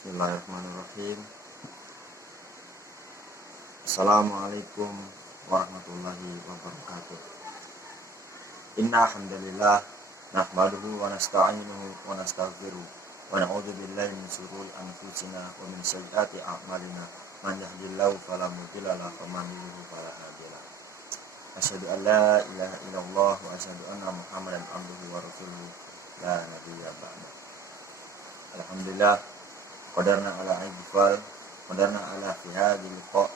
Bismillahirrahmanirrahim. Assalamualaikum warahmatullahi wabarakatuh. Inna hamdalillah nahmaduhu wa nasta'inuhu wa nastaghfiruh wa na'udzu billahi min shururi anfusina wa min sayyiati a'malina. Man yahdihillahu fala mudilla lahu wa man yudlil fala hadiya lahu. Asyhadu an la ilaha illallah wa asyhadu anna Muhammadan abduhu wa rasuluhu la nabiyya ba'da. Alhamdulillah qadarna ala ibfal qadarna ala fi hadhil liqa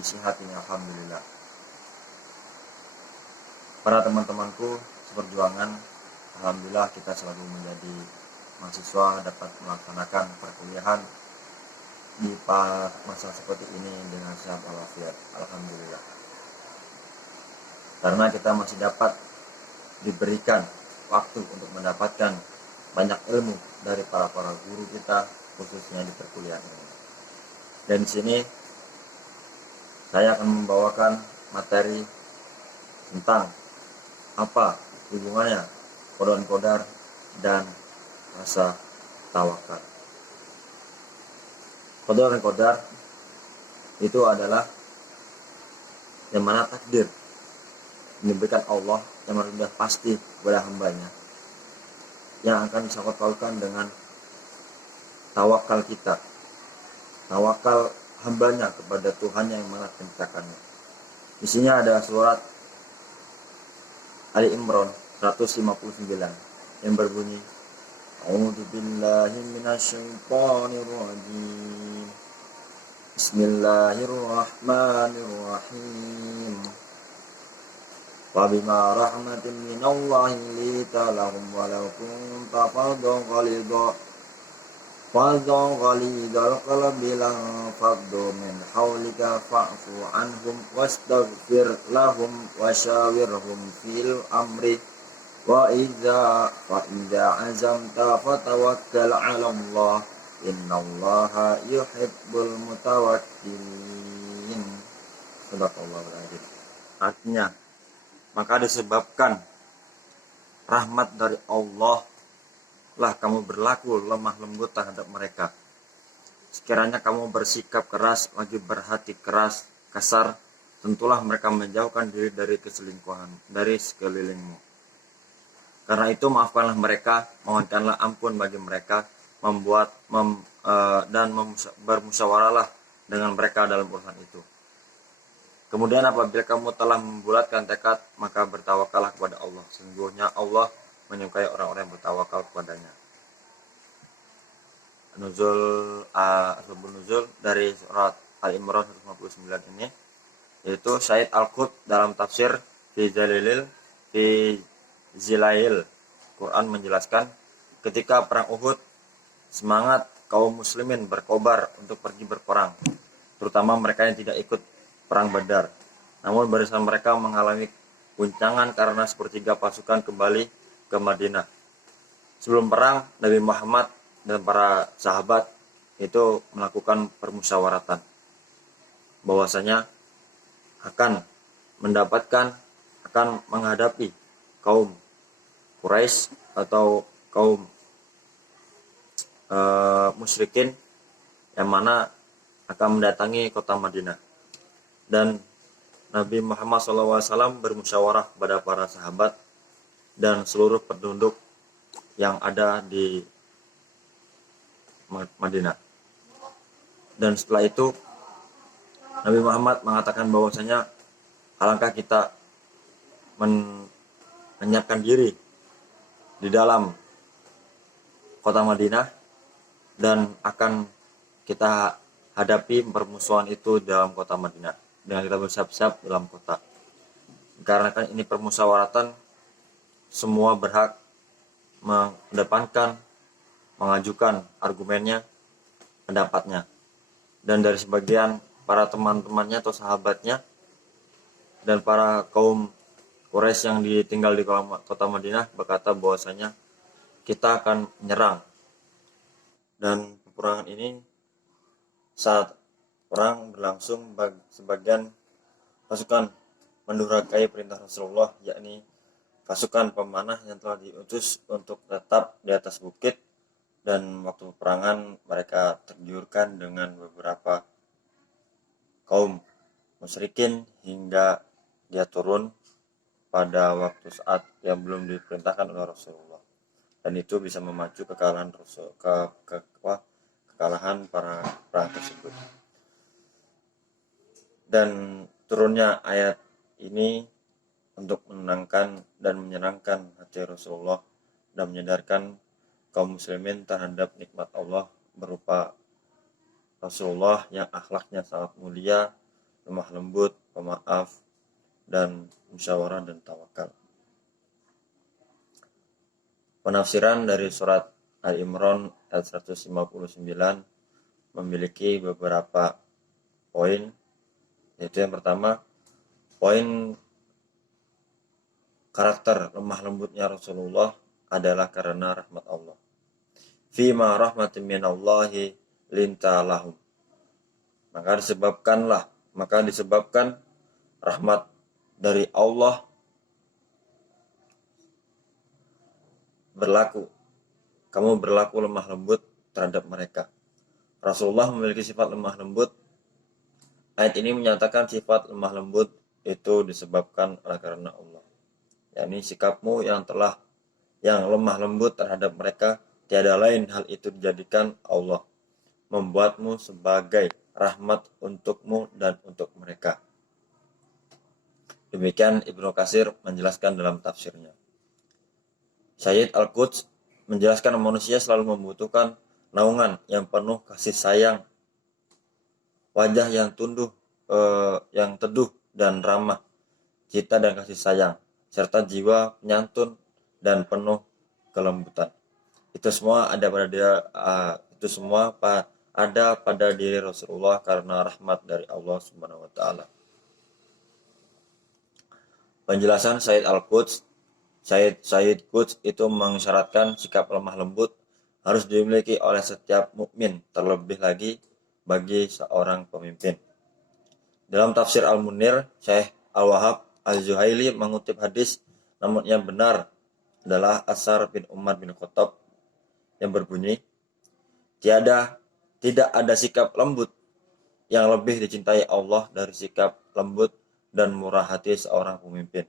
bisihatin alhamdulillah. Para teman-temanku seperjuangan, alhamdulillah kita selalu menjadi mahasiswa dapat melaksanakan perkuliahan di masa seperti ini dengan sehat walafiat, alhamdulillah. Karena kita masih dapat diberikan waktu untuk mendapatkan banyak ilmu dari para guru kita, khususnya di perkuliahan ini. Dan di sini saya akan membawakan materi tentang apa hubungannya qada dan rasa tawakal. Qada dan qadar itu adalah yang mana takdir diberikan Allah yang sudah pasti kepada hambanya, yang akan disangkut pautkan dengan tawakal kita, tawakal hambanya kepada Tuhan yang mana menciptakannya. Di sini ada surat Ali Imran 159 yang berbunyi, A'udzu billahi minasyaitonir rajim. Bismillahirrahmanirrahim. Wa bima rahmatin minallahi lita lahum walau kunta faddan ghalidhal qalbi lan faddu min hawlika fa'fu anhum wastaghfir lahum wasyawirhum fil amri wa idza azamta fatawakkal 'ala Allah innallaha yuhibbul mutawakkilin. Sadaqallahul adzim. Artinya, maka disebabkan rahmat dari Allah lah kamu berlaku lemah lembut terhadap mereka. Sekiranya kamu bersikap keras, lagi berhati keras, kasar, tentulah mereka menjauhkan diri dari keselingkuhan dari sekelilingmu. Karena itu maafkanlah mereka, mohonkanlah ampun bagi mereka, bermusyawarahlah dengan mereka dalam urusan itu. Kemudian apabila kamu telah membulatkan tekad, maka bertawakallah kepada Allah. Sesungguhnya Allah menyukai orang-orang yang bertawakal kepadanya. Asbabun nuzul dari surat Al-Imran 159 ini, yaitu Syed Al-Qut dalam tafsir fi Zilail Quran menjelaskan, ketika perang Uhud, semangat kaum muslimin berkobar untuk pergi berperang, terutama mereka yang tidak ikut perang Badar. Namun barisan mereka mengalami guncangan karena sepertiga pasukan kembali ke Madinah. Sebelum perang, Nabi Muhammad dan para sahabat itu melakukan permusyawaratan bahwasanya akan menghadapi kaum Quraisy atau kaum musyrikin yang mana akan mendatangi kota Madinah. Dan Nabi Muhammad SAW bermusyawarah kepada para sahabat dan seluruh penduduk yang ada di Madinah. Dan setelah itu Nabi Muhammad mengatakan bahwasanya alangkah kita menyiapkan diri di dalam kota Madinah dan akan kita hadapi permusuhan itu dalam kota Madinah dengan kita bersiap-siap dalam kota. Karena kan ini permusyawaratan, semua berhak mengajukan argumennya, pendapatnya. Dan dari sebagian para teman-temannya atau sahabatnya dan para kaum Quraisy yang tinggal di kota Madinah berkata bahwasanya kita akan menyerang. Dan peperangan ini saat perang berlangsung, sebagian pasukan mendurhakai perintah Rasulullah, yakni pasukan pemanah yang telah diutus untuk tetap di atas bukit dan waktu peperangan mereka tergiurkan dengan beberapa kaum musyrikin hingga dia turun pada waktu saat yang belum diperintahkan oleh Rasulullah, dan itu bisa memacu kekalahan kekalahan para perang tersebut. Dan turunnya ayat ini untuk menenangkan dan menyenangkan hati Rasulullah dan menyadarkan kaum muslimin terhadap nikmat Allah berupa Rasulullah yang akhlaknya sangat mulia, lemah lembut, pemaaf, dan musyawarah dan tawakal. Penafsiran dari surat Al-Imran ayat 159 memiliki beberapa poin, yaitu yang pertama, poin karakter lemah lembutnya Rasulullah adalah karena rahmat Allah. Fima rahmatin minallahi linta lahum. Maka disebabkan rahmat dari Allah kamu berlaku lemah lembut terhadap mereka. Rasulullah memiliki sifat lemah lembut. Ayat ini menyatakan sifat lemah lembut itu disebabkan oleh karena Allah. yakni sikapmu yang lemah lembut terhadap mereka, tiada lain hal itu dijadikan Allah membuatmu sebagai rahmat untukmu dan untuk mereka. Demikian Ibnu Katsir menjelaskan dalam tafsirnya. Syed Al-Quds menjelaskan manusia selalu membutuhkan naungan yang penuh kasih sayang, wajah yang teduh dan ramah, cita dan kasih sayang, serta jiwa penyantun dan penuh kelembutan. Itu semua ada pada diri Rasulullah karena rahmat dari Allah Subhanahu wa taala. Penjelasan Syed Al-Quds, Syed Quds itu mengisyaratkan sikap lemah lembut harus dimiliki oleh setiap mukmin, terlebih lagi bagi seorang pemimpin. Dalam tafsir Al-Munir, Syekh Al-Wahhab Al-Zuhaili mengutip hadis namun yang benar adalah asar bin Umar bin Khattab yang berbunyi, tidak ada sikap lembut yang lebih dicintai Allah dari sikap lembut dan murah hati seorang pemimpin.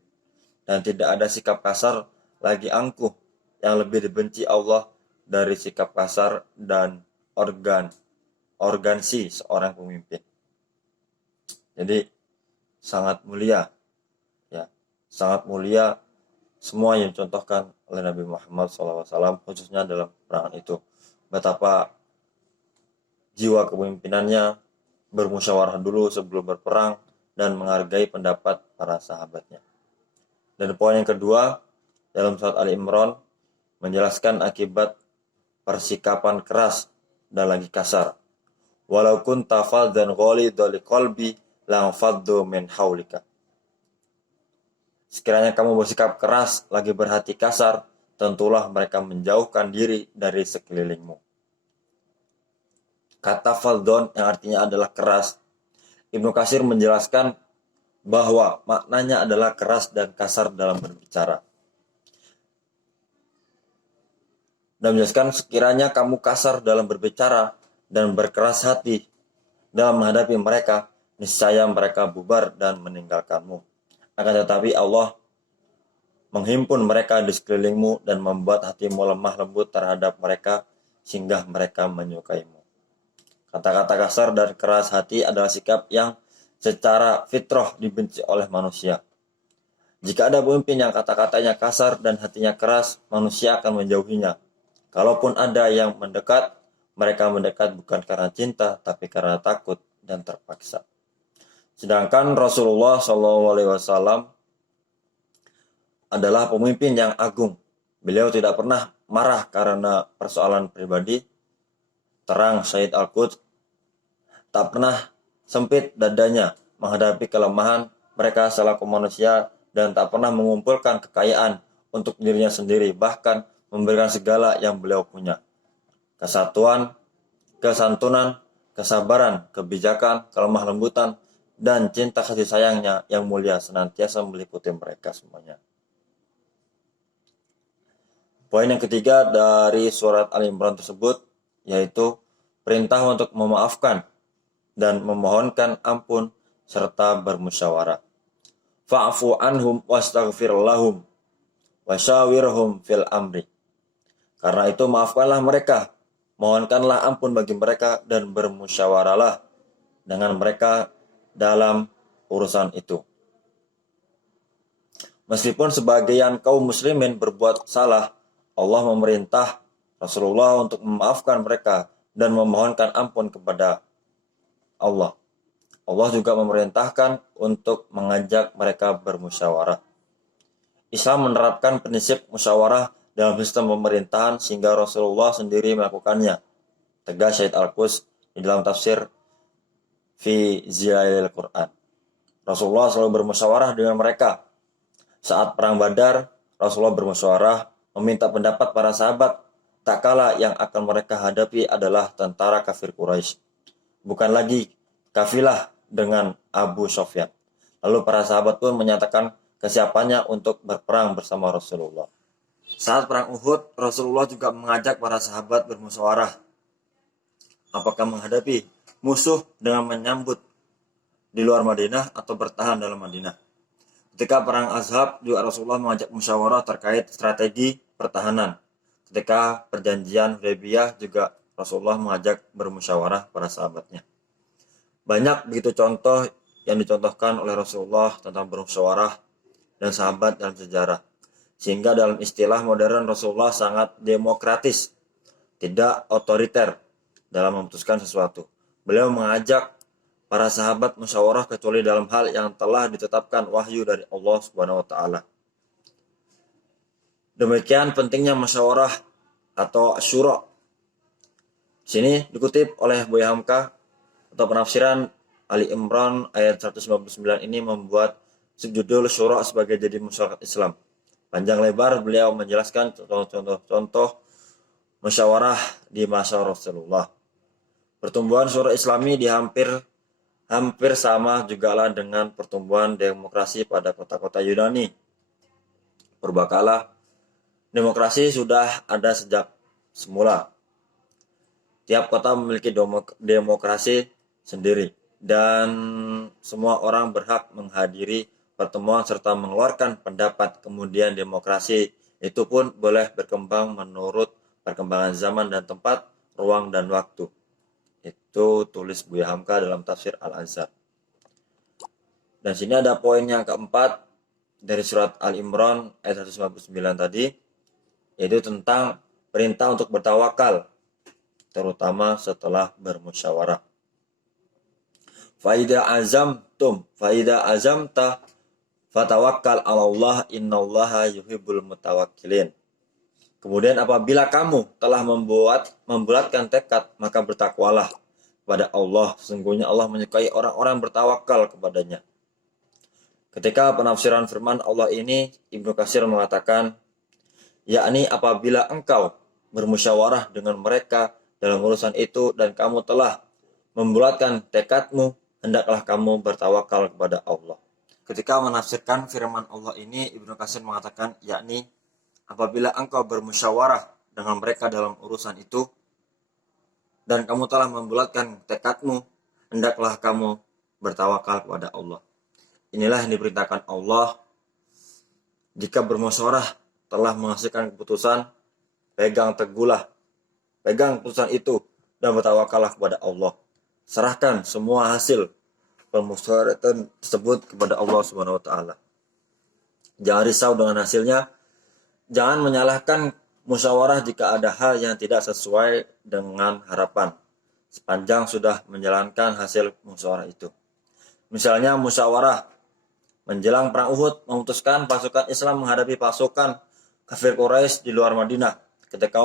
Dan tidak ada sikap kasar lagi angkuh yang lebih dibenci Allah dari sikap kasar dan organsi seorang pemimpin. Jadi sangat mulia, sangat mulia semua yang dicontohkan oleh Nabi Muhammad SAW, khususnya dalam peperangan itu. Betapa jiwa kepemimpinannya, bermusyawarah dulu sebelum berperang, dan menghargai pendapat para sahabatnya. Dan poin yang kedua, dalam surat Ali Imran, menjelaskan akibat persikapan keras dan lagi kasar. Walau kunta faddan ghalidhal qalbi lanfaddu min haulika. Sekiranya kamu bersikap keras, lagi berhati kasar, tentulah mereka menjauhkan diri dari sekelilingmu. Kata faldon yang artinya adalah keras, Ibnu Katsir menjelaskan bahwa maknanya adalah keras dan kasar dalam berbicara. Dan menjelaskan sekiranya kamu kasar dalam berbicara dan berkeras hati dalam menghadapi mereka, niscaya mereka bubar dan meninggalkanmu. Akan tetapi Allah menghimpun mereka di sekelilingmu dan membuat hatimu lemah lembut terhadap mereka sehingga mereka menyukaimu. Kata-kata kasar dan keras hati adalah sikap yang secara fitrah dibenci oleh manusia. Jika ada pemimpin yang kata-katanya kasar dan hatinya keras, manusia akan menjauhinya. Kalaupun ada yang mendekat, mereka mendekat bukan karena cinta, tapi karena takut dan terpaksa. Sedangkan Rasulullah SAW adalah pemimpin yang agung. Beliau tidak pernah marah karena persoalan pribadi. Terang Syed Al-Quds, tak pernah sempit dadanya menghadapi kelemahan mereka selaku manusia dan tak pernah mengumpulkan kekayaan untuk dirinya sendiri, bahkan memberikan segala yang beliau punya. Kesatuan, kesantunan, kesabaran, kebijakan, kelemah lembutan, dan cinta kasih sayangnya yang mulia senantiasa meliputi mereka semuanya. Poin yang ketiga dari surat Al-Imran tersebut yaitu perintah untuk memaafkan dan memohonkan ampun serta bermusyawarah. Fa'fu anhum wastaghfir lahum wasyawirhum fil amri. Karena itu maafkanlah mereka, mohonkanlah ampun bagi mereka dan bermusyawarahlah dengan mereka dalam urusan itu. Meskipun sebagian kaum muslimin berbuat salah, Allah memerintah Rasulullah untuk memaafkan mereka dan memohonkan ampun kepada Allah. Allah juga memerintahkan untuk mengajak mereka bermusyawarah. Islam menerapkan prinsip musyawarah dalam sistem pemerintahan sehingga Rasulullah sendiri melakukannya. Tegas Syed Al-Qus di dalam tafsir Fi Zilalil Quran. Rasulullah selalu bermusyawarah dengan mereka. Saat perang Badar, Rasulullah bermusyawarah meminta pendapat para sahabat. Tak kala yang akan mereka hadapi adalah tentara kafir Quraisy, bukan lagi kafilah dengan Abu Sufyan. Lalu para sahabat pun menyatakan kesiapannya untuk berperang bersama Rasulullah. Saat perang Uhud, Rasulullah juga mengajak para sahabat bermusyawarah apakah menghadapi musuh dengan menyambut di luar Madinah atau bertahan dalam Madinah. Ketika perang Ahzab juga Rasulullah mengajak musyawarah terkait strategi pertahanan. Ketika perjanjian Hudaybiyah juga Rasulullah mengajak bermusyawarah para sahabatnya. Banyak begitu contoh yang dicontohkan oleh Rasulullah tentang bermusyawarah dan sahabat dalam sejarah. Sehingga dalam istilah modern Rasulullah sangat demokratis, tidak otoriter dalam memutuskan sesuatu. Beliau mengajak para sahabat musyawarah kecuali dalam hal yang telah ditetapkan wahyu dari Allah Subhanahu wa taala. Demikian pentingnya musyawarah atau syura. Sini dikutip oleh Buya Hamka atau penafsiran Ali Imran ayat 159 ini membuat subjudul syura sebagai jadi masyarakat Islam. Panjang lebar beliau menjelaskan contoh-contoh musyawarah di masa Rasulullah. Pertumbuhan syura Islami di hampir sama jugalah dengan pertumbuhan demokrasi pada kota-kota Yunani. Purbakala, demokrasi sudah ada sejak semula. Tiap kota memiliki demokrasi sendiri dan semua orang berhak menghadiri pertemuan serta mengeluarkan pendapat. Kemudian demokrasi itu pun boleh berkembang menurut perkembangan zaman dan tempat, ruang dan waktu. Itu tulis Buya Hamka dalam tafsir Al-Azhar. Dan sini ada poin yang keempat dari surat Al-Imran ayat 159 tadi, yaitu tentang perintah untuk bertawakal, terutama setelah bermusyawarah. Faida azamta fatawakkal 'alallah innallaha yuhibbul mutawakkilin. Kemudian apabila kamu telah membulatkan tekad, maka bertakwalah kepada Allah. Sesungguhnya Allah menyukai orang-orang bertawakal kepadanya. Ketika penafsiran firman Allah ini, Ibnu Katsir mengatakan, yakni apabila engkau bermusyawarah dengan mereka dalam urusan itu dan kamu telah membulatkan tekadmu, hendaklah kamu bertawakal kepada Allah. Ketika menafsirkan firman Allah ini, Ibnu Katsir mengatakan, yakni apabila engkau bermusyawarah dengan mereka dalam urusan itu dan kamu telah membulatkan tekadmu, hendaklah kamu bertawakal kepada Allah. Inilah yang diperintahkan Allah. Jika bermusyawarah telah menghasilkan keputusan, pegang keputusan itu dan bertawakallah kepada Allah. Serahkan semua hasil permusyawaratan tersebut kepada Allah Subhanahu wa taala. Jangan risau dengan hasilnya. Jangan menyalahkan musyawarah jika ada hal yang tidak sesuai dengan harapan, sepanjang sudah menjalankan hasil musyawarah itu. Misalnya musyawarah menjelang perang Uhud memutuskan pasukan Islam menghadapi pasukan kafir Quraisy di luar Madinah. Ketika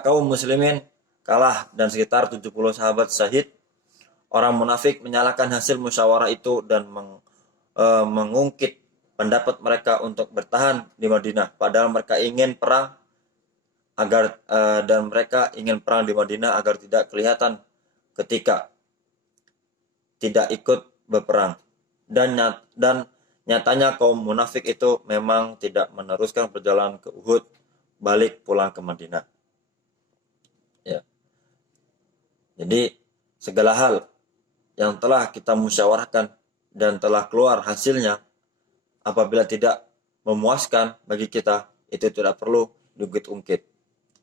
kaum muslimin kalah dan sekitar 70 sahabat syahid, orang munafik menyalahkan hasil musyawarah itu dan mengungkit pendapat mereka untuk bertahan di Madinah, padahal mereka ingin perang di Madinah agar tidak kelihatan ketika tidak ikut berperang. Dan nyatanya kaum munafik itu memang tidak meneruskan perjalanan ke Uhud balik pulang ke Madinah. Ya. Jadi segala hal yang telah kita musyawarahkan dan telah keluar hasilnya, apabila tidak memuaskan bagi kita, itu tidak perlu diungkit-ungkit.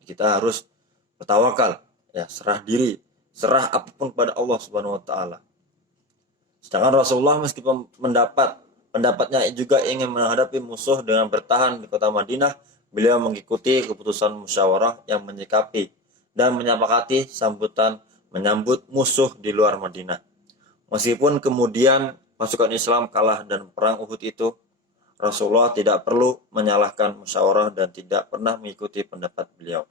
Kita harus bertawakal, ya, serah diri, serah apapun kepada Allah Subhanahu wa taala. Sedangkan Rasulullah meskipun pendapatnya juga ingin menghadapi musuh dengan bertahan di kota Madinah, beliau mengikuti keputusan musyawarah yang menyikapi dan menyepakati menyambut musuh di luar Madinah. Meskipun kemudian pasukan Islam kalah dan perang Uhud itu, Rasulullah tidak perlu menyalahkan musyawarah dan tidak pernah mengikuti pendapat beliau.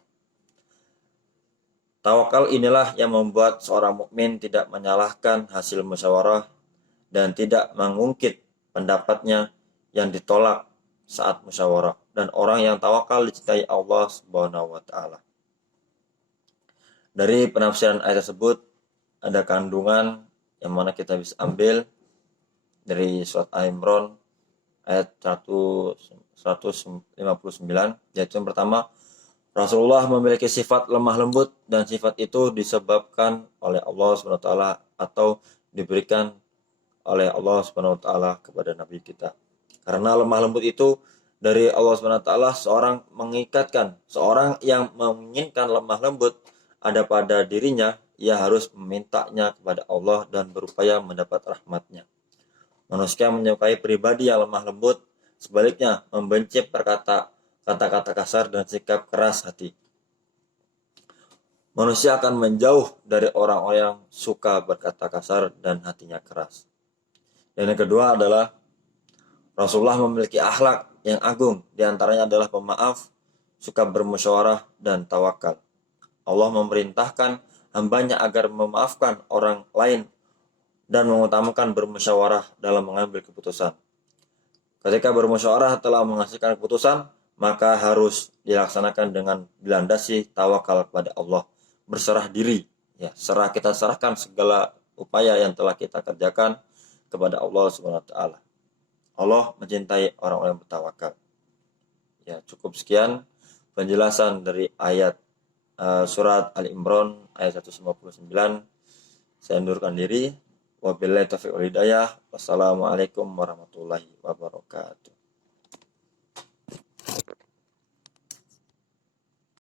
Tawakal inilah yang membuat seorang mukmin tidak menyalahkan hasil musyawarah dan tidak mengungkit pendapatnya yang ditolak saat musyawarah. Dan orang yang tawakal dicintai Allah Subhanahu wa taala. Dari penafsiran ayat tersebut ada kandungan yang mana kita bisa ambil dari surat Al-Imran ayat 159, yaitu yang pertama, Rasulullah memiliki sifat lemah lembut dan sifat itu disebabkan oleh Allah SWT atau diberikan oleh Allah SWT kepada Nabi kita. Karena lemah lembut itu dari Allah SWT, seorang yang menginginkan lemah lembut ada pada dirinya, ia harus memintanya kepada Allah dan berupaya mendapat rahmatnya. Manusia menyukai pribadi yang lemah lembut, sebaliknya membenci kata-kata kasar dan sikap keras hati. Manusia akan menjauh dari orang-orang yang suka berkata kasar dan hatinya keras. Dan yang kedua adalah Rasulullah memiliki akhlak yang agung, diantaranya adalah pemaaf, suka bermusyawarah, dan tawakal. Allah memerintahkan hambanya agar memaafkan orang lain dan mengutamakan bermusyawarah dalam mengambil keputusan. Ketika bermusyawarah telah menghasilkan keputusan, maka harus dilaksanakan dengan dilandasi tawakal kepada Allah, berserah diri, ya, kita serahkan segala upaya yang telah kita kerjakan kepada Allah Subhanahu wa taala. Allah mencintai orang-orang yang bertawakal. Ya, cukup sekian penjelasan dari ayat surat Al-Imran ayat 159. Saya undurkan diri. Wabillahi taufiq wal hidayah. Wassalamualaikum warahmatullahi wabarakatuh.